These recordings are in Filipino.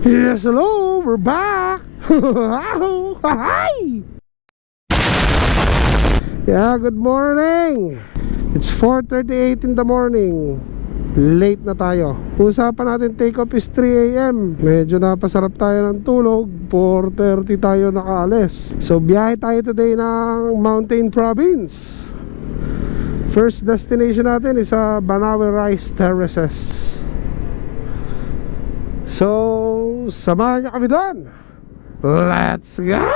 Yes, hello, we're back. Hi. Yeah, good morning. It's 4:38 in the morning. Late na tayo. Usapan natin take off is 3 a.m. Medyo napasarap tayo ng tulog. 4:30 tayo nakaalis. So biyahe tayo today ng Mountain Province. First destination natin is sa Banawe Rice Terraces. So samahan niyo kami doon. Let's go!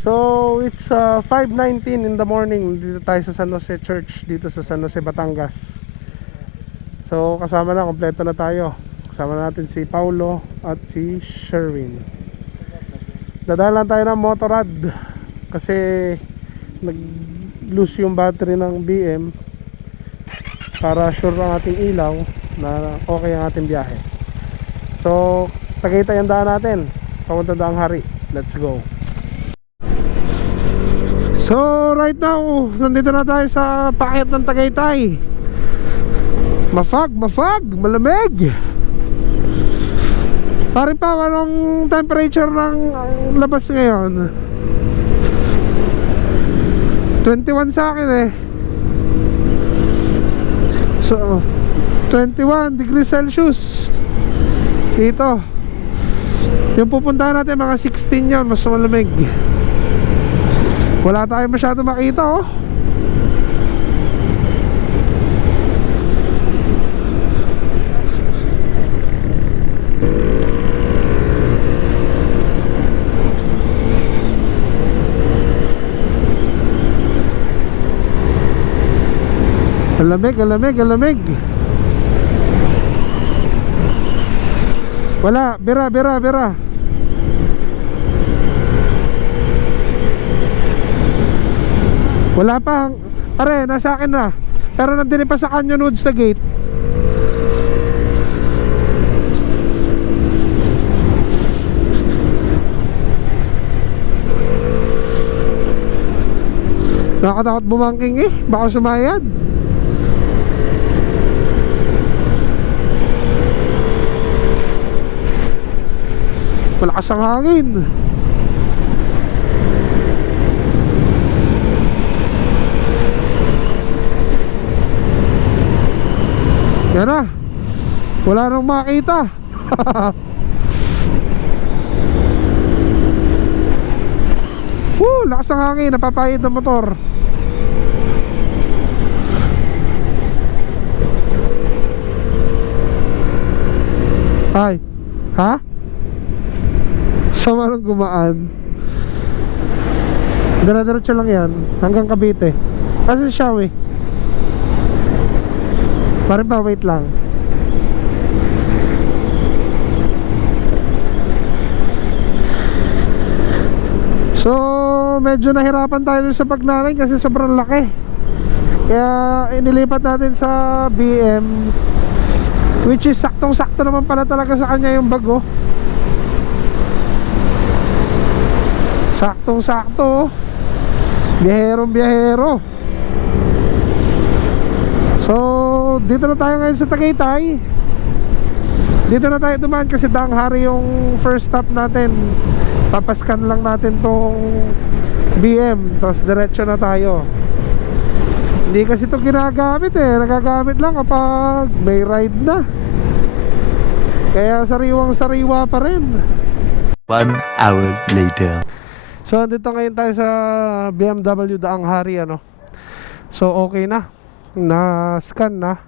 So it's 5:19 in the morning. Dito tayo sa San Jose Church, dito sa San Jose, Batangas. So kasama na, kompleto na tayo. Kasama natin si Paulo at si Sherwin. Dadaan lang tayo ng motorrad kasi nag-lose yung battery ng BM, para sure ang ating ilaw na okay ang ating biyahe. So Tagaytay ang daan natin, papunta Daang Hari. Let's go. So right now, nandito na tayo sa paakyat ng Tagaytay. Mafag, malamig. Pare pa, anong temperature ng labas ngayon? 21 sa akin eh. So 21 degrees Celsius dito. Yung pupuntahan natin mga 16 yun, mas malamig. Wala tayo masyado makita oh. Alamig. Wala, bira. Wala pa. Pare, nasa akin na. Pero nandun pa sa Canyon Woods na gate. Nakatakot bumangking eh. Baka sumayad. Malakas ang hangin. Yan na. Wala nang makita. Lakas ang hangin. Napapayad ng motor. Ay. Ha? Sama ng gumaan. Dire-diretso lang yan hanggang Cavite. Kasi siya eh. Pare pa, wait lang. So medyo nahirapan tayo sa pagnanay kasi sobrang laki. Kaya inilipat natin sa BM, which is saktong sakto naman pala talaga sa kanya yung bag oh. Saktong sakto oh. Biyaherong biyahero. So dito na tayo ngayon sa Tagaytay. Dito na tayo dumaan kasi Danghari yung first stop natin. Papaskan lang natin tong BM, tapos diretso na tayo. Hindi kasi ito ginagamit eh. Nagagamit lang kapag may ride na. Kaya sariwang sariwa pa rin. 1 hour later. So dito ngayon tayo sa BMW Danghari ano. So okay na. Na-scan na.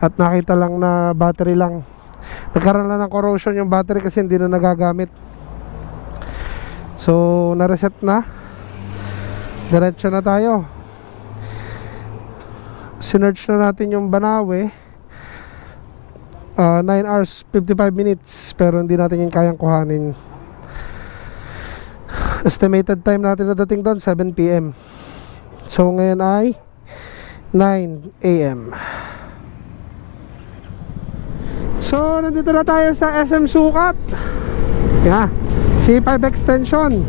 At nakita lang na battery lang. Nagkaroon lang ng corrosion yung battery kasi hindi na nagagamit. So na-reset na. Diretso na tayo. Sinearch na natin yung Banawe. 9 hours 55 minutes. Pero hindi natin yung kayang kuhanin. Estimated time natin na dating doon 7 PM. So ngayon ay 9 AM. So nandito na tayo sa SM Sukat. Yeah. C5 extension.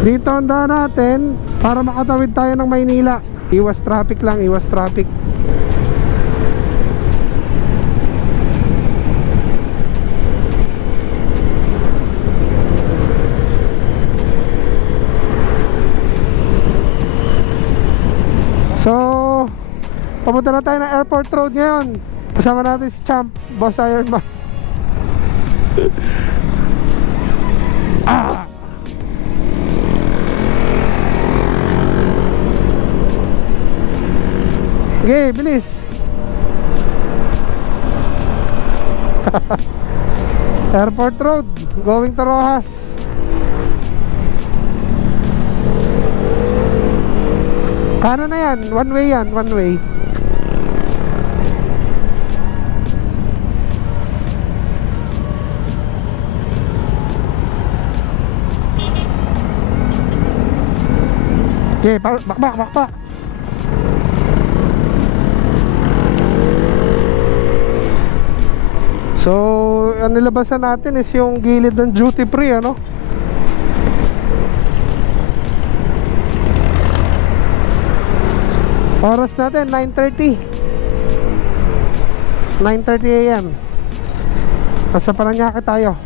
Dito ang daan natin para makatawid tayo ng Maynila. Iwas traffic lang, iwas traffic. So papunta na tayo ng Airport Road ngayon. Kasama natin si Champ, Boss Ironman. Ah! Okay, bilis. Airport Road, going to Rojas. Kano na yan? One way yan, one way. Okay, bakbak. So, ang nilabasan natin is yung gilid ng duty free, ano? Oras natin 9:30 AM. Nasa Paranaque tayo.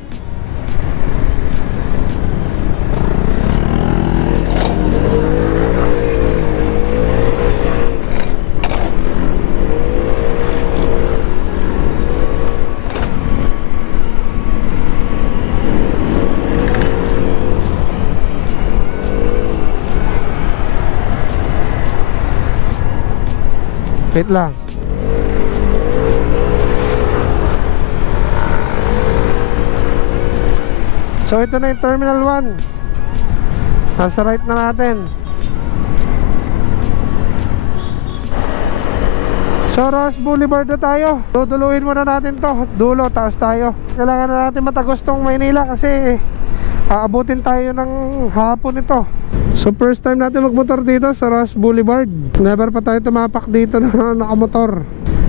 Wait lang. So ito na yung Terminal 1. Nasa right na natin. So Ross Boulevard na tayo. Duduluin muna natin to. Dulo, taas tayo. Kailangan na natin matagos tong Maynila kasi aabutin tayo ng hapon ito. So first time natin magmotor dito sa Ross Boulevard. Never pa tayo tumapak dito na nakamotor.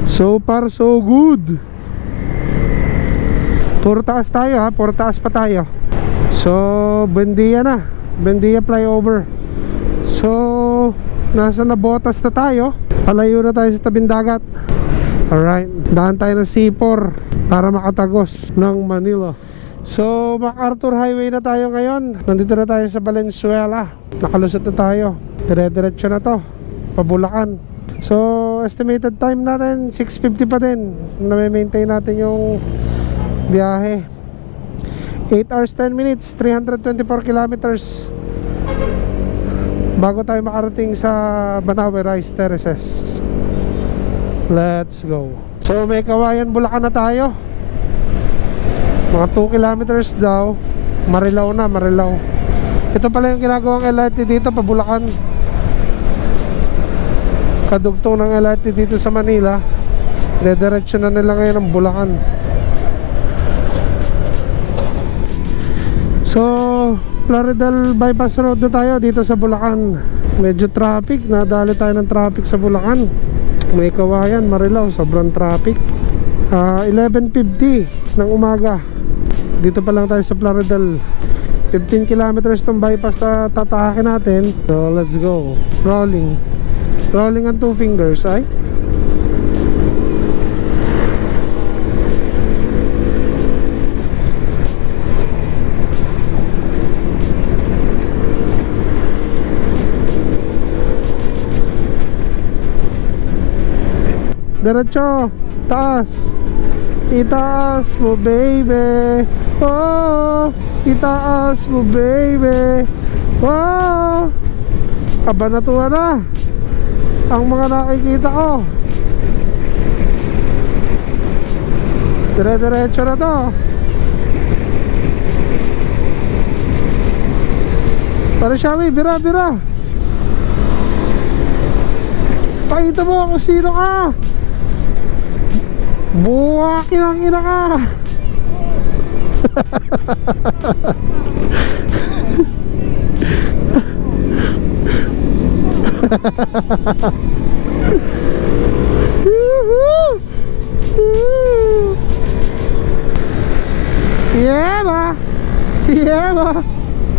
So far so good. Puro taas tayo ha, puro taas pa tayo. So Buendia na, Buendia flyover. So nasa Nabotas na tayo. Palayo na tayo sa tabing dagat. Alright, daan tayo ng C4 para makatagos ng Manila. So MacArthur Highway na tayo ngayon. Nandito na tayo sa Valenzuela. Nakalusot na tayo. Dire-diretso na to, pabulakan. So estimated time natin 6:50 pa din. Na-maintain natin yung biyahe. 8 hours 10 minutes, 324 kilometers bago tayo makarating sa Banawe Rice Terraces. Let's go. So may Kawayan, Bulacan na tayo. Mga 2 kilometers daw. Marilao na, Marilao. Ito pala yung ginagawang LRT dito, Pabulacan. Kadugtong ng LRT dito sa Manila. Dediretso na nila ngayon ang Bulacan. So, Floridal Bypass Road na tayo dito sa Bulacan. Medyo traffic, nadali tayo ng traffic sa Bulacan. May Kawayan, Marilao, sobrang traffic. 11:50 ng umaga. Dito pa lang tayo sa Floridal. 15 kilometers tong bypass na tatahakin natin. So let's go. Rolling. Rolling on 2 fingers ay. Diretso, taas. Itaas mo baby. Oh, itaas mo baby. Oh, kabanatuan na ang mga nakikita ko. Dire-diretso na to. Para Shawi, bira. Pakita mo kung sino ka. Buwakin ang ina ka. Yeah ba? Yeah ba?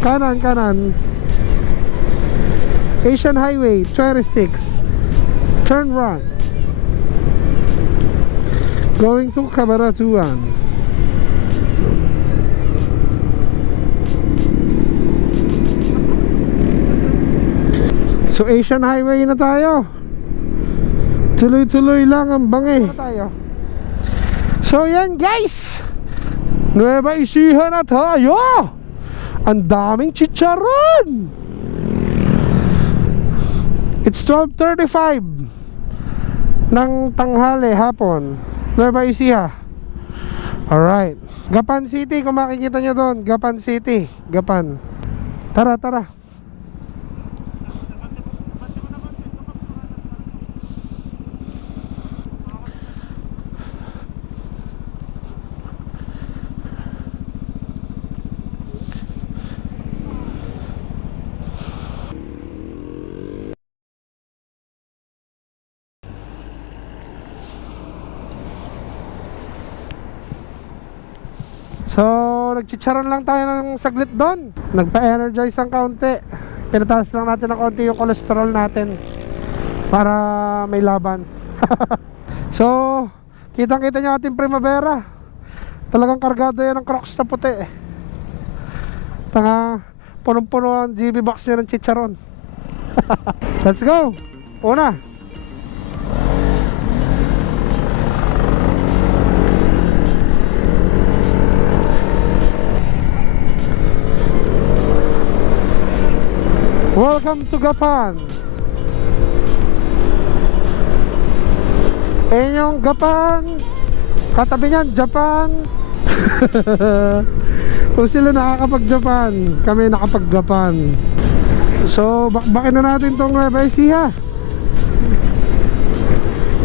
Kanan. Asian Highway 26. Turn right. Going to Camaratuan. So Asian Highway na tayo. Tuloy-tuloy lang ang bangi. So yan guys, Nueva Ecija na tayo. Ang daming chicharon. It's 12:35 ng tanghali hapon, Nueva Ecija. Alright, Gapan City, kung makikita nyo doon, Gapan City, Gapan. Tara. So, nagchicharon lang tayo ng saglit doon. Nagpa-energize ang kaunti. Pinataas lang natin ng kaunti yung cholesterol natin para may laban. So, kitang-kita nyo ating Primavera. Talagang kargado yan ng Crocs na puti. Tanga, punong-puno ang GB box niya ng chicharon. Let's go! Una! Welcome to Gapan. Yung Gapan, katabi niyan Japan. Kung sila nakakapag-Japan, kami nakapag-Gapan. So bakbakin na natin tong Nueva Ecija.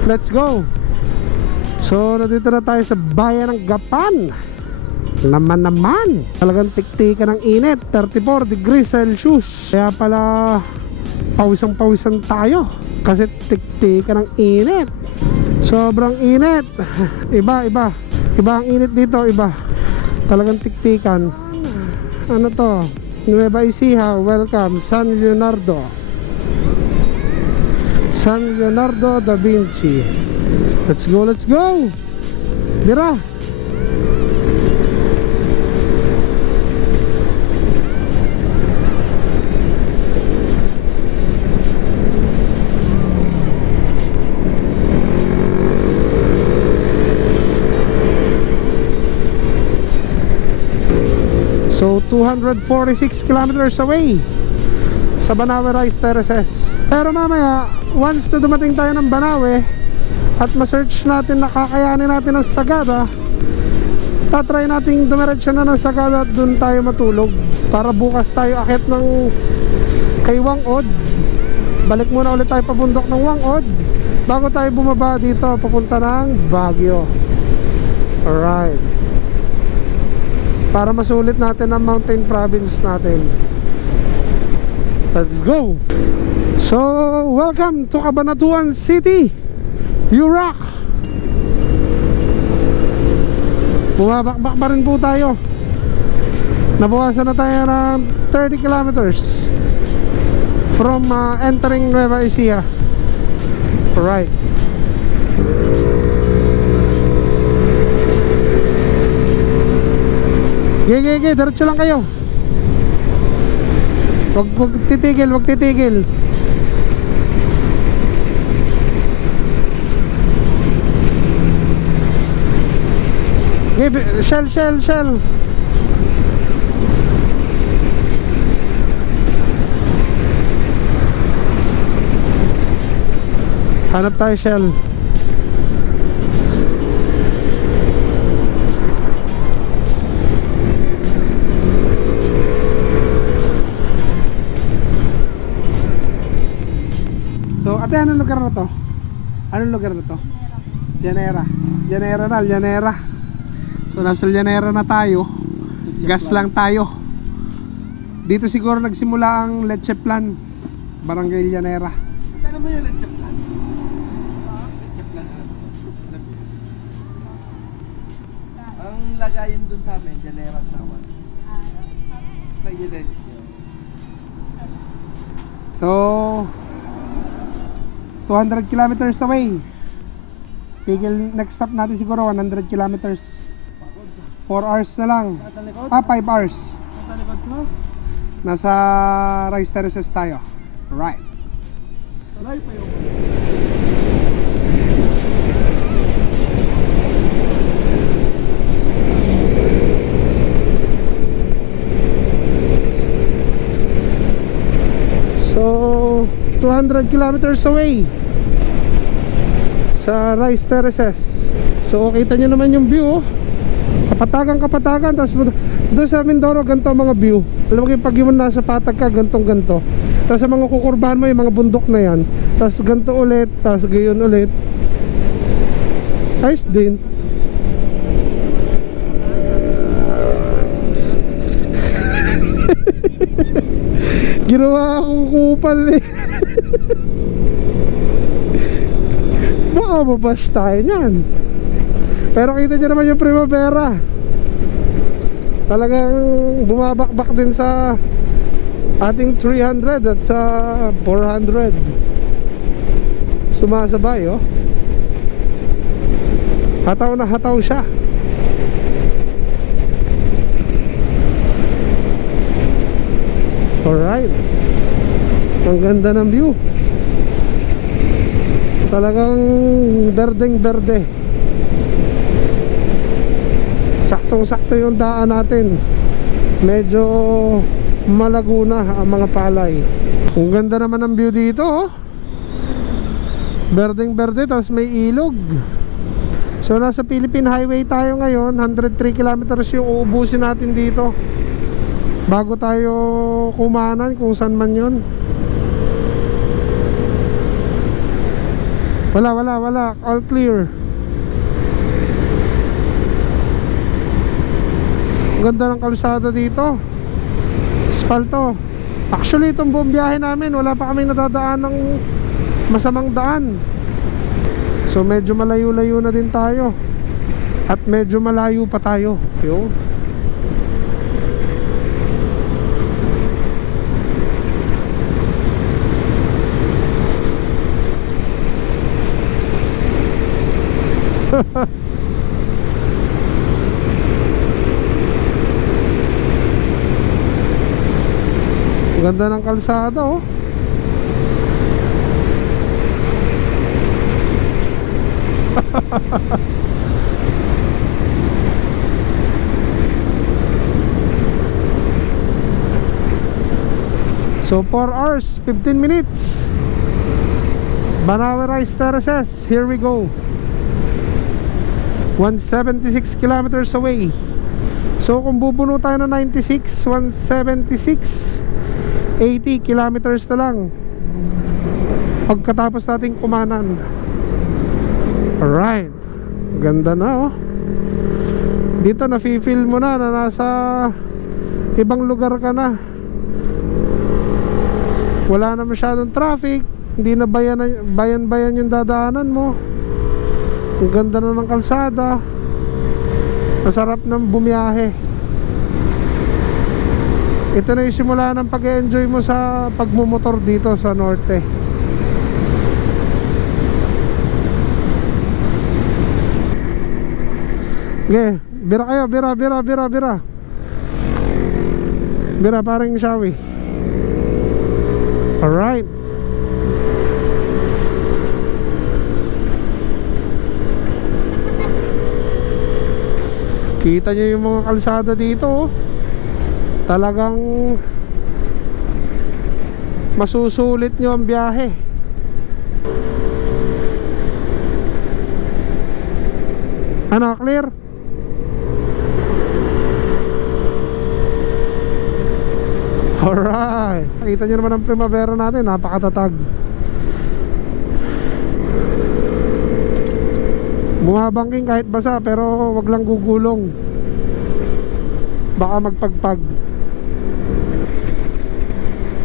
Let's go. So nandito na tayo sa bayan ng Gapan. Naman talagang tiktika ng init, 34 degrees Celsius. Kaya pala pawisan tayo kasi tiktika ng init. Sobrang init. Iba ang init dito, iba. Talagang tiktikan. Ano to? Nueva Ecija, welcome San Leonardo da Vinci. Let's go. Dira. So 246 kilometers away sa Banawe Rice Terraces. Pero mamaya, once na dumating tayo ng Banawe at ma-search natin, nakakayanin natin ang Sagada, tatry nating dumiretso na ng Sagada at dun tayo matulog para bukas tayo akit ng kay Wangod. Balik muna ulit tayo pabundok ng Wangod bago tayo bumaba dito papunta ng Baguio. Alright, para masulit natin ang mountain province natin. Let's go! So, welcome to Cabanatuan City, Yurac. Bumabakbak pa rin po tayo. Nabawasan na tayo ng 30 kilometers from entering Nueva Ecija. Alright. Gege, diretso lang kayo. Wag titigil. Shell. Hanap tayo shell. So, ate, anong lugar na to? Llanera. So, nasa Llanera na tayo. Gas lang tayo. Dito siguro nagsimula ang Leche Plan, Barangay Llanera. Ano mo yung Leche Plan? Leche Plan ang lagayin dun sa amin, Llanera tawag. Kaya din. So, 200 kilometers away. Tigil, next stop natin siguro 100 kilometers. 4 hours na lang. 5 hours. Sa likod ko? Nasa Rice Terraces tayo. Right. Tuloy pa yung... So, 200 kilometers away sa Rice Terraces. So, kita nyo naman yung view, oh. Kapatagan. Tapos doon sa Mindoro, ganito ang mga view. Alam mo kayo, pag yung nasa patag ka, ganto. Tapos sa mga kukurbahan mo, yung mga bundok na yan. Tapos ganito ulit, tapos gayon ulit. Ayos din. Ginawa akong kupal eh. Baka mabash tayo nyan. Pero kita nyo naman yung primavera. Talagang bumabakbak din sa ating 300 at sa 400. Sumasabay, oh. Hataw na hataw siya. Alright. Ang ganda ng view. Talagang berdeng berde. Saktong sakto yung daan natin. Medyo malago na ang mga palay. Ang ganda naman ng view dito, oh. Berdeng berde, tapos may ilog. So nasa Philippine Highway tayo ngayon. 103 kilometers yung uubusin natin dito bago tayo kumanan kung saan man yun. Wala, all clear. Ganda ng kalsada dito, asfalto. Actually itong buong biyahe namin wala pa kaming nadadaan ng masamang daan. So medyo malayo-layo na din tayo. At medyo malayo pa tayo. Yun. Ganda ng kalsada, oh. So 4 hours 15 minutes Banawe Rice Terraces. Here we go. 176 kilometers away. So kung bubuno tayo ng 96, 176, 80 kilometers na lang pagkatapos nating kumanan. Alright, ganda na oh. Dito nafe-feel mo na nasa ibang lugar ka na. Wala na masyadong traffic, hindi na bayan yung dadaanan mo. Ang ganda na ng kalsada. Masarap ng bumiyahe. Ito na yung simula ng pag-enjoy mo sa pagmumotor dito sa norte. Okay, bira kayo, bira. Bira parang Shawi. Alright. Kita nyo yung mga kalsada dito oh. Talagang masusulit nyo ang biyahe. Ano, clear? Alright. Nakita nyo naman ang primavera natin, napakatatag. Bumabangking kahit basa, pero wag lang gugulong. Baka magpagpag.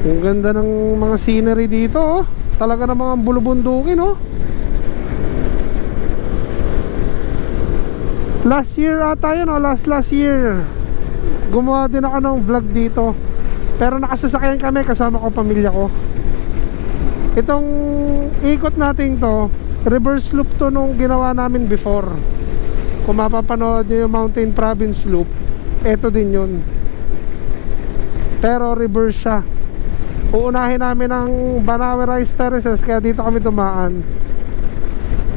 Ang ganda ng mga scenery dito oh. Talaga namang ang bulubundukin oh. Last year ata yun oh, last year gumawa din ako ng vlog dito. Pero nakasasakyan kami, kasama ko pamilya ko. Itong ikot natin to, reverse loop to nung ginawa namin before. Kung mapapanood nyo yung Mountain Province Loop, eto din yun. Pero reverse siya. Uunahin namin ang Banawe Rice Terraces, kaya dito kami dumaan.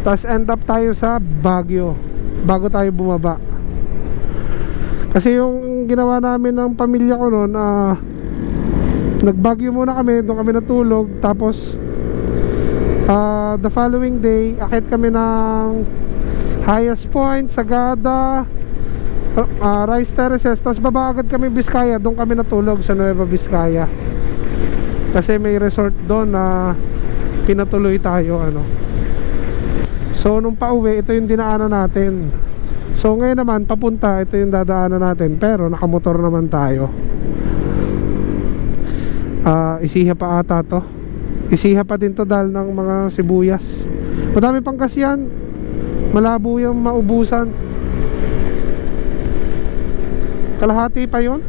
Tapos end up tayo sa Baguio bago tayo bumaba. Kasi yung ginawa namin ng pamilya ko noon, nag-Baguio muna kami, doon kami natulog. Tapos the following day, akit kami ng Highest Point, Sagada, Rice Terraces. Tapos baba agad kami Vizcaya, doon kami natulog sa Nueva Vizcaya. Kasi may resort doon na pinatuloy tayo ano. So nung pauwi, ito yung dinaanan natin. So ngayon naman papunta, ito yung dadaanan natin. Pero nakamotor naman tayo. Isiha pa ata to. Isiha pa din to dahil ng mga sibuyas. Madami pang gas yan. Malabo yung maubusan. Kalahati pa yun.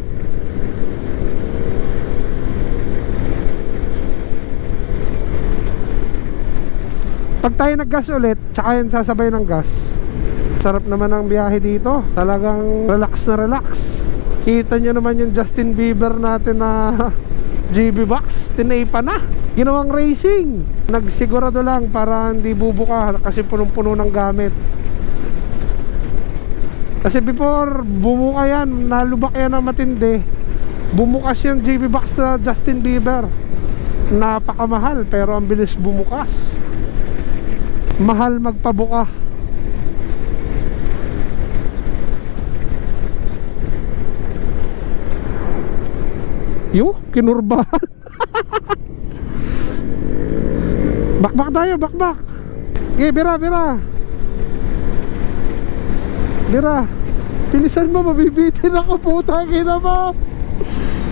Pag tayo naggas ulit, tsaka yan sasabay ng gas. Sarap naman ang biyahe dito. Talagang relax na relax. Kita nyo naman yung Justin Bieber natin na GB box, tinaipa na. Ginawang racing. Nagsigurado lang para hindi bubuka kasi punong-puno ng gamit. Kasi before bumuka yan, nalubak yan ng matindi. Bumukas yung GB box na Justin Bieber. Napakamahal pero ang bilis bumukas. Mahal magpabuka. Yo, kinurbahan. Bakbak tayo, bakbak. Okay, bira. Pilisan mo, mabibitin ako. Putangin na mo.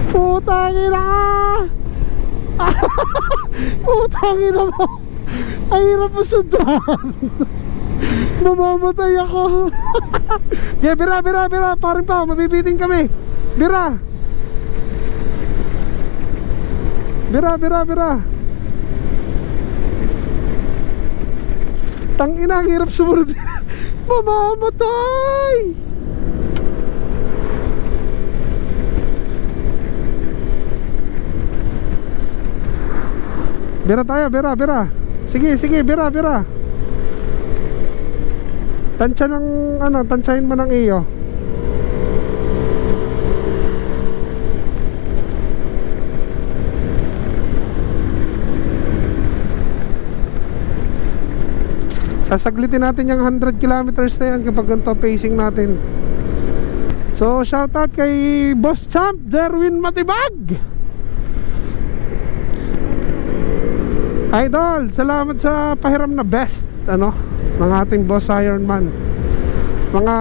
Putangin na. Putangin na mo. Ang hirap mo sundan. Mamamatay ako. Okay, bira. Parin pa, mabibitin kami. Bira. Tangina, ang hirap sumunod. Mamamatay. Bira tayo, bira. Sige, bira. Tansya ng tansyahin mo ng iyo. Sasaglitin natin yung 100 kilometers na yan kapag ganito pacing natin. So shoutout kay Boss Champ Derwin Matibag. Idol, salamat sa pahiram na best ng ating Boss Ironman. Mga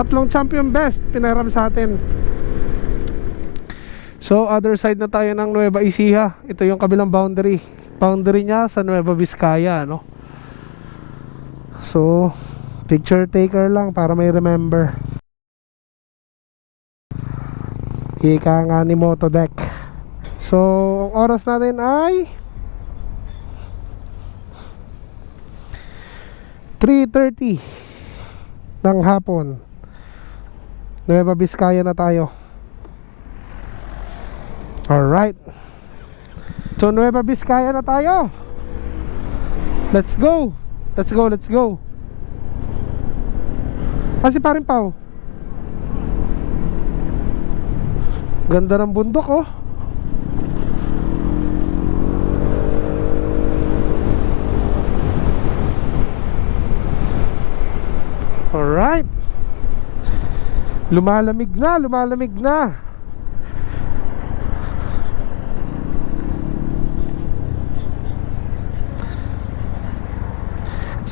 3 champion best pinahiram sa atin. So other side na tayo ng Nueva Ecija. Ito yung kabilang boundary niya sa Nueva Vizcaya, So picture taker lang para may remember. Ika nga ni Motodeck. So ang oras natin ay 3:30 ng hapon. Nueva Vizcaya na tayo. Alright. So Nueva Vizcaya na tayo. Let's go. Let's go, let's go. Kasi parin Pao, ganda ng bundok oh. Alright. Lumalamig na, lumalamig na.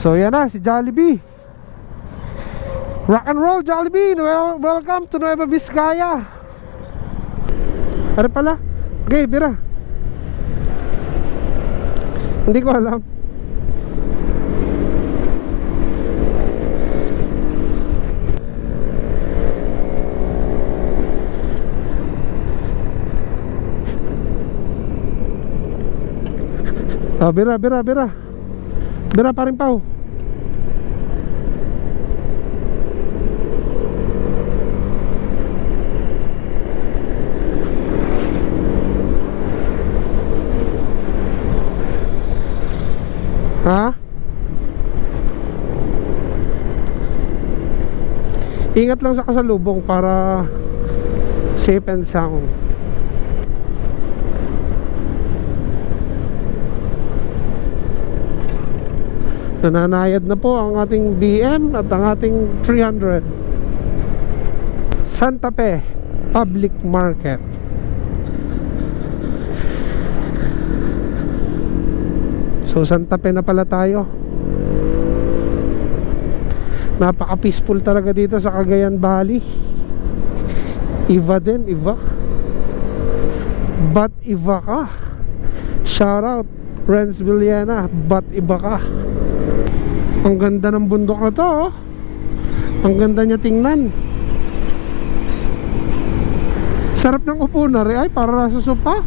So yan na, si Jollibee. Rock and roll Jollibee. Welcome to Nueva Vizcaya. Ano pala? Okay, bira. Hindi ko alam. Bira. Bira pa rin Pao. Ha? Ingat lang sa kasalubong para safe and sound. Nananayad na po ang ating BM at ang ating 300. Santa Fe Public Market. So Santa Fe na pala tayo. Napaka peaceful talaga dito sa Cagayan Valley. Iba din, iba. But iba ka. Shout out Renz Villena, but iba ka. Ang ganda ng bundok na to oh. Ang ganda niya tingnan. Sarap ng upo na rin. Ay, para nasa sopa.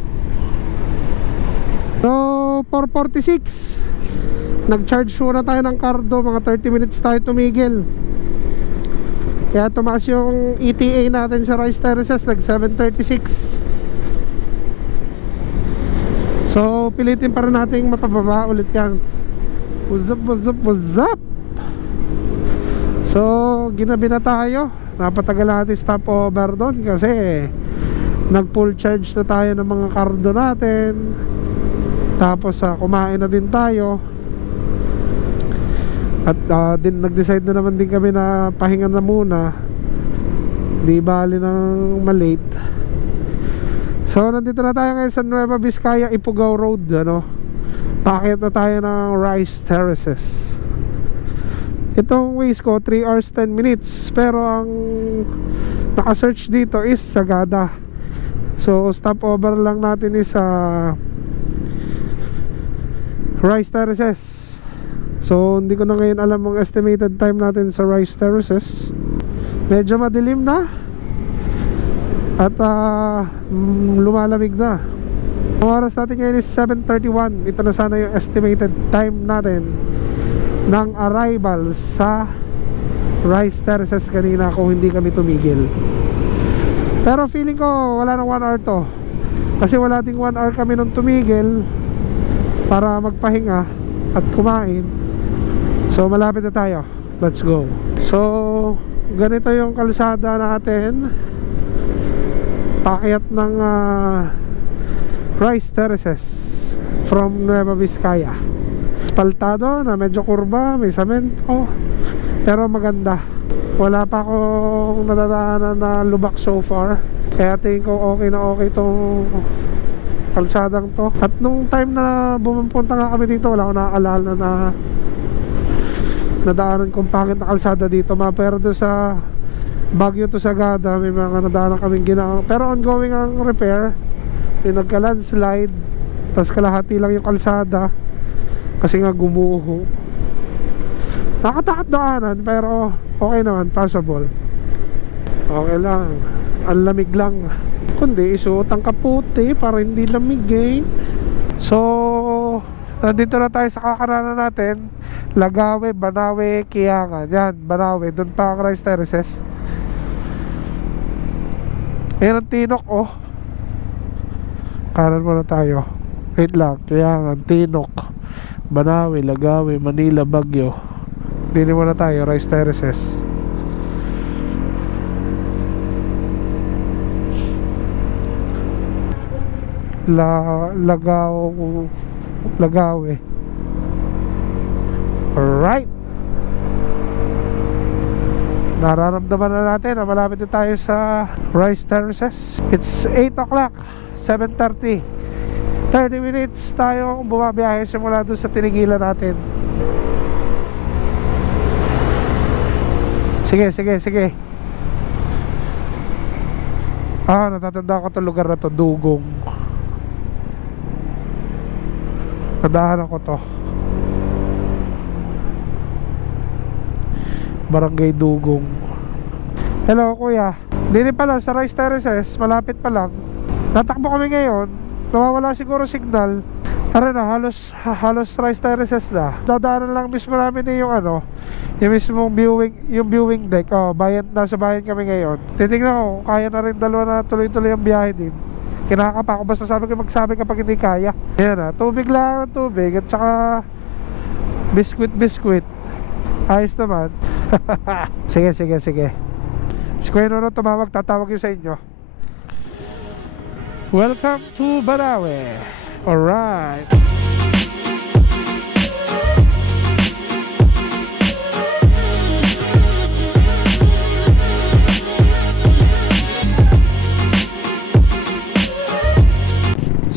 So 4:46 nag-charge muna tayo ng cardo. Mga 30 minutes tayo tumigil. Kaya tumaas yung ETA natin sa Rice Terraces. Nag 7:36. So pilitin pa rin natin mapababa ulit yan. What's up? So ginabi na tayo. Napatagal natin stopover doon kasi nag full charge na tayo ng mga cardo natin. Tapos kumain na din tayo. At nag-decide na naman din kami na pahinga na muna. Di bali ng malate. So nandito na tayo ngayon sa Nueva Vizcaya, Ifugao Road, Paakit na tayo ng Rice Terraces. Itong ways ko 3 hours 10 minutes. Pero ang naka-search dito is Sagada. So stopover lang natin is Rice Terraces. So hindi ko na ngayon alam ang estimated time natin sa Rice Terraces. Medyo madilim na. At lumalamig na. Ang oras natin ngayon is 7:31. Ito na sana yung estimated time natin ng arrival sa Rice Terraces kanina kung hindi kami tumigil. Pero feeling ko wala nang 1 hour to. Kasi wala ding 1 hour kami nung tumigil para magpahinga at kumain. So malapit na tayo. Let's go. So ganito yung kalsada natin. Paakyat ng Rice Terraces from Nueva Vizcaya. Paltado na medyo kurba, may samento, pero maganda. Wala pa akong nadadaanan na lubak so far, kaya tingin ko okay na okay tong kalsadang to. At nung time na bumupunta nga kami dito, wala akong nakaalala na nadaanan kong pangit na kalsada dito. Pero doon sa Baguio to Sagada, may mga nadaanan kaming ginawa, pero ongoing ang repair. Yung nagka-landslide, tapos kalahati lang yung kalsada kasi nga gumuho. Nakatakot daanan, pero okay naman, passable. Okay lang, ang lamig lang, kundi isuot ang kaputi para hindi lamig. So nandito na tayo sa kakarana natin, Lagawe, Banawe, Kiangan. Yan, Banawe, doon pa ang Rice Terraces. Ayan ang Tinok, oh. Kanan muna tayo. Wait lang, Kiangan, Tinok, Banawe, Lagawe, Manila, Baguio. Dili muna tayo, Rice Terraces. Lagawe. Alright. Nararamdaman na natin na malapit na tayo sa Rice Terraces. It's 8 o'clock, 7:30. 30 minutes tayo bumabiyahe simula doon sa tinigilan natin. Sige. Natatanda ko itong lugar na to, Dugong. Nadahan ako to, Barangay Dugong. Hello kuya, dito pa lang sa Rice Terraces, malapit pa lang. Natakbo kami ngayon, nawawala siguro signal. Tara na, halos Rice Terraces na. Dadaanan lang mismo namin yung yung mismong viewing deck. Nasa bayan kami ngayon. Titignan ko, kaya na rin dalawa na tuloy-tuloy ang biyahe din. Kinakapa ako, basta sabi ko magsabi kapag hindi kaya. Ayan na, tubig lang, tubig. At saka biskuit. Ayos naman. Sige. Si Kuya Nono tumawag, tatawag yun sa inyo. Welcome to Banawe. Alright.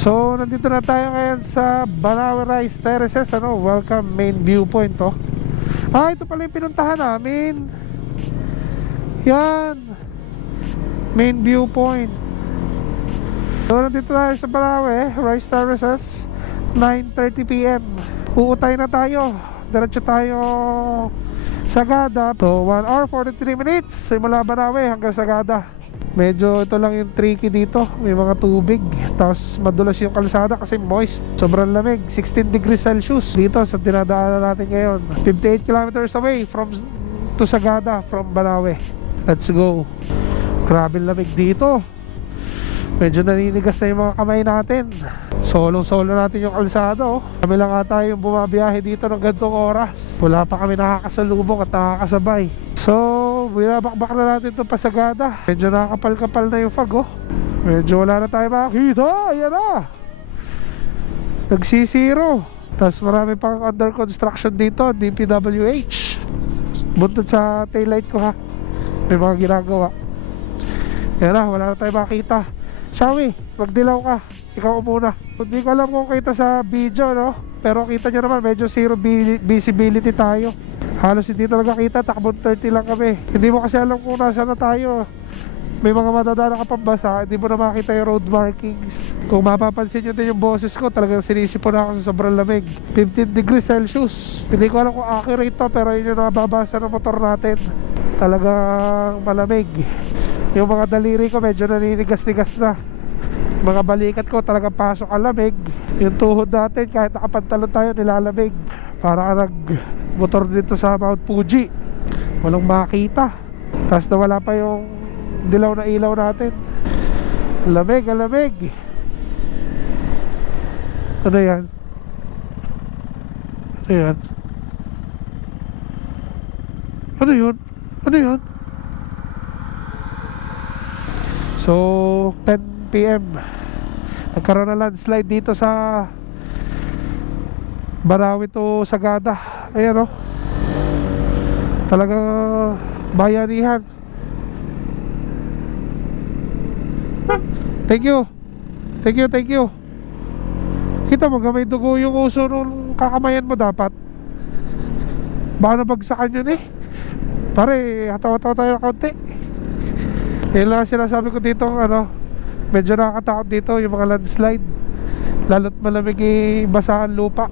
So, nandito na tayo ngayon sa Banawe Rice Terraces. Welcome main viewpoint to. Ito pala yung pinuntahan namin. Yan, main viewpoint. So, nandito tayo sa Banawe Rice Terraces, 9:30 PM. Uutay na tayo. Diretso tayo Sagada. So, 1 hour 43 minutes simula Banawe hanggang Sagada. Medyo ito lang yung tricky dito, may mga tubig, tapos madulas yung kalsada kasi moist. Sobrang lamig, 16 degrees Celsius dito sa dinadaanan natin ngayon. 58 kilometers away to Sagada from Banawe. Let's go. Grabe lamig dito. Medyo naninigas na yung mga kamay natin. Solo natin yung kalsada, oh. Kami lang ata yung bumabiyahe dito ng gantong oras. Wala pa kami nakakasalubong at nakakasabay. So, binabakbak na natin ito pa Sagada. Medyo nakakapal-kapal na yung fog, oh. Medyo wala na tayo makakita. Ayan na, nagsisiro. Tapos marami pang under construction dito, DPWH. Buntot sa taillight ko, ha. May mga ginagawa. Ayan na, wala na tayo makakita. Shawi, magdilaw ka. Ikaw muna. Hindi ko alam kung kita sa video, no? Pero kita nyo naman, medyo zero visibility tayo. Halos hindi talaga kita, takbon 30 lang kami. Hindi mo kasi alam kung nasa na tayo. May mga madadala ka pambasa, hindi mo na makita yung road markings. Kung mapapansin nyo din yung boses ko, talagang sinisipon ako sa sobrang lamig. 15 degrees Celsius. Hindi ko alam kung accurate to, pero yun yung nababasa ng motor natin. Talagang malamig. Yung mga daliri ko medyo naninigas-nigas na. Mga balikat ko talagang pasok ang lamig. Yung tuhod natin kahit nakapantalon tayo nilalamig. Para nag-motor dito sa Mount Fuji, walang makita. Tapos nawala pa yung dilaw na ilaw natin. Lamig, ang lamig. Ano yan? Ano yan? Ano yun? Ano yun? So, 10 PM nagkaroon na landslide dito sa Barawi to Sagada. Ayan o. Talagang bayanihan. Thank you. Thank you, thank you. Kita mo, gamay dugo yung uso nung kakamayan mo dapat. Baka nabagsakan yun eh. Pare, hataw-hataw tayo ng kaunti. Yan lang sinasabi ko dito, ano, medyo nakakatakot dito yung mga landslide. Lalo't malamig basa ang lupa.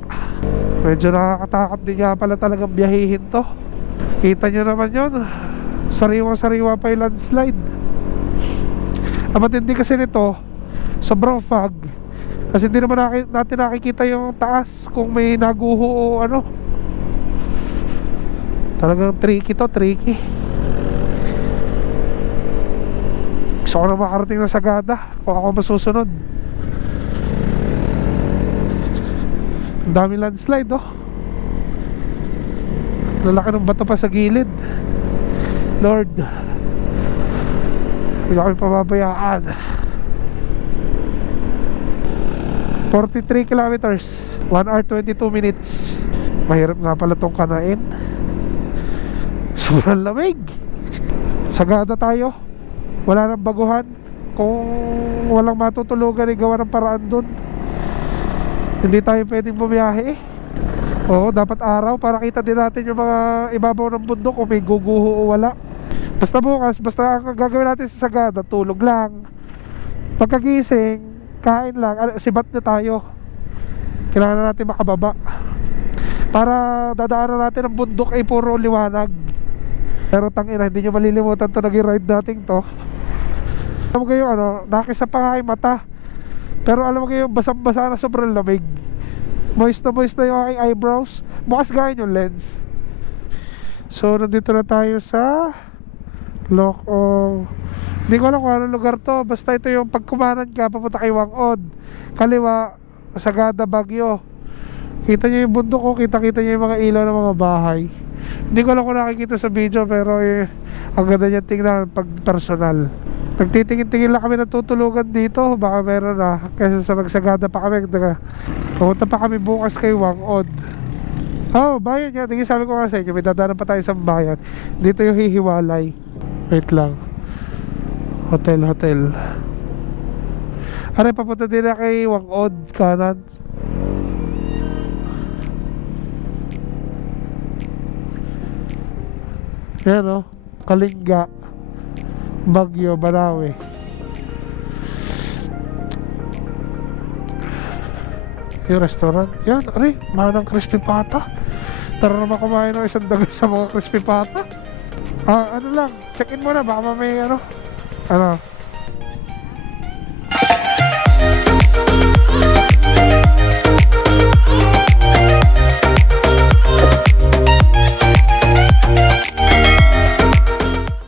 Medyo nakakatakot din nga pala talagang biyahihin to. Kita nyo naman yun, sariwang-sariwa pa yung landslide. Ang matindi kasi nito, sobrang fog. Kasi hindi naman natin nakikita yung taas kung may naguho o ano. Talagang tricky to, tricky. Gusto ko na makarating na Sagada kung ako masusunod. Ang dami landslide oh. Lalaki ng bato pa sa gilid. Lord, hindi kami pababayaan. 43 kilometers, 1 hour 22 minutes. Mahirap nga pala tong kanain. Sobrang lamig. Sagada tayo. Wala nang baguhan. Kung walang matutulugan, gawa ng paraan dun. Hindi tayo pwedeng bumiyahe. Oo, dapat araw para kita din natin yung mga ibabaw ng bundok kung may guguho o wala. Basta bukas, basta ang gagawin natin sa Sagada, tulog lang. Pagkagising, kain lang, sibat na tayo. Kailangan na natin makababa para dadaanan natin ang bundok ay puro liwanag. Pero tangina, hindi nyo malilimutan to naging ride natin to. Alam mo kayo ano, nakisa pa nga yung mata. Pero alam mo kayo, basang-basa na sobrang lamig. Moist na yung aking eyebrows. Bukas gaya yung lens. So nandito na tayo sa Lokong. Hindi ko alam kung anong lugar to. Basta ito yung pagkumanan ka papunta kay Wangod, kaliwa, Sagada, Baguio. Kita nyo yung bundok ko, kita nyo yung mga ilaw ng mga bahay. Hindi ko alam kung nakikita sa video, pero ang ganda niya tingnan pag personal. Nagtitingin-tingin lang kami ng tutulugan dito. Baka meron na, kaysa sa magsagada pa kami. Pumunta pa kami bukas kay Wangod. Oh, bayan yan. Tingin sabi ko nga sa inyo, may dadaanan pa tayo sa bayan. Dito yung hihiwalay. Wait lang. Hotel. Aray, papunta din na kay Wangod, kanan. Yan o, Kalinga, Baguio, Barawi. Yung restaurant. Yan, aray, manang crispy pata. Tara naman kumain ng isang dagat sa mga crispy pata. Ano lang, check in muna, baka may ano